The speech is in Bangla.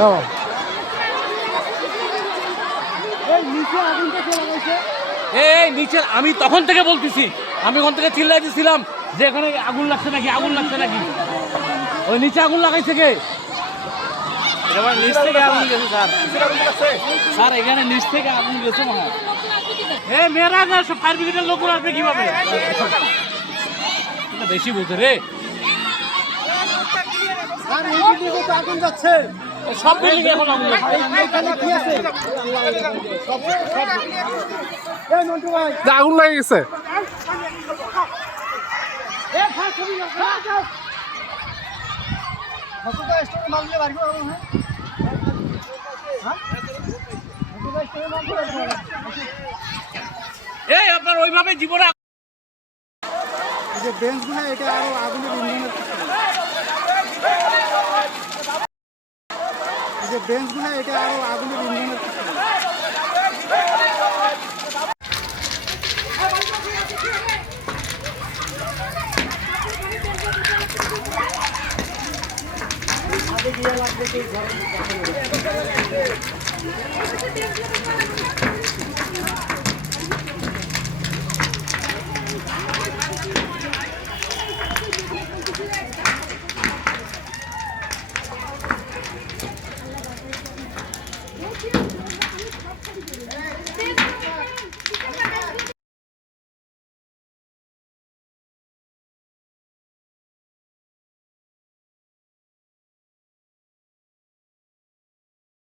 Oh. এই নিচে আমি তখন থেকে বলতেছি। আমি ওখান থেকে চিল্লাই দিছিলাম যে এখানে আগুন লাগছে নাকি আগুন লাগছে নাকি? ওই নিচে আগুন লাগাইছে কে? এবার নিচ থেকে আগুন গেছে স্যার। স্যার এখানে নিচ থেকে আগুন গেছে মনে হয়। এ মেয়েরা ফায়ার ব্রিগেডের লোক আসবে কীভাবে? বেশি বোঝে রে। আগুন যাচ্ছে। সব বিল্ডিং এখন আগুন লাগছে এখানে কি আছে এই মন্টু ভাই। যে আগুন লাগে গেছে। হ্যাঁ? করে এই আপনার ওইভাবে জীবনে এই যে বেঞ্চগুলো এটা আরও আগুনের ইঞ্জিনের এই যে বেঞ্চগুলো এটা আরও আগুনের ইঞ্জিনের you.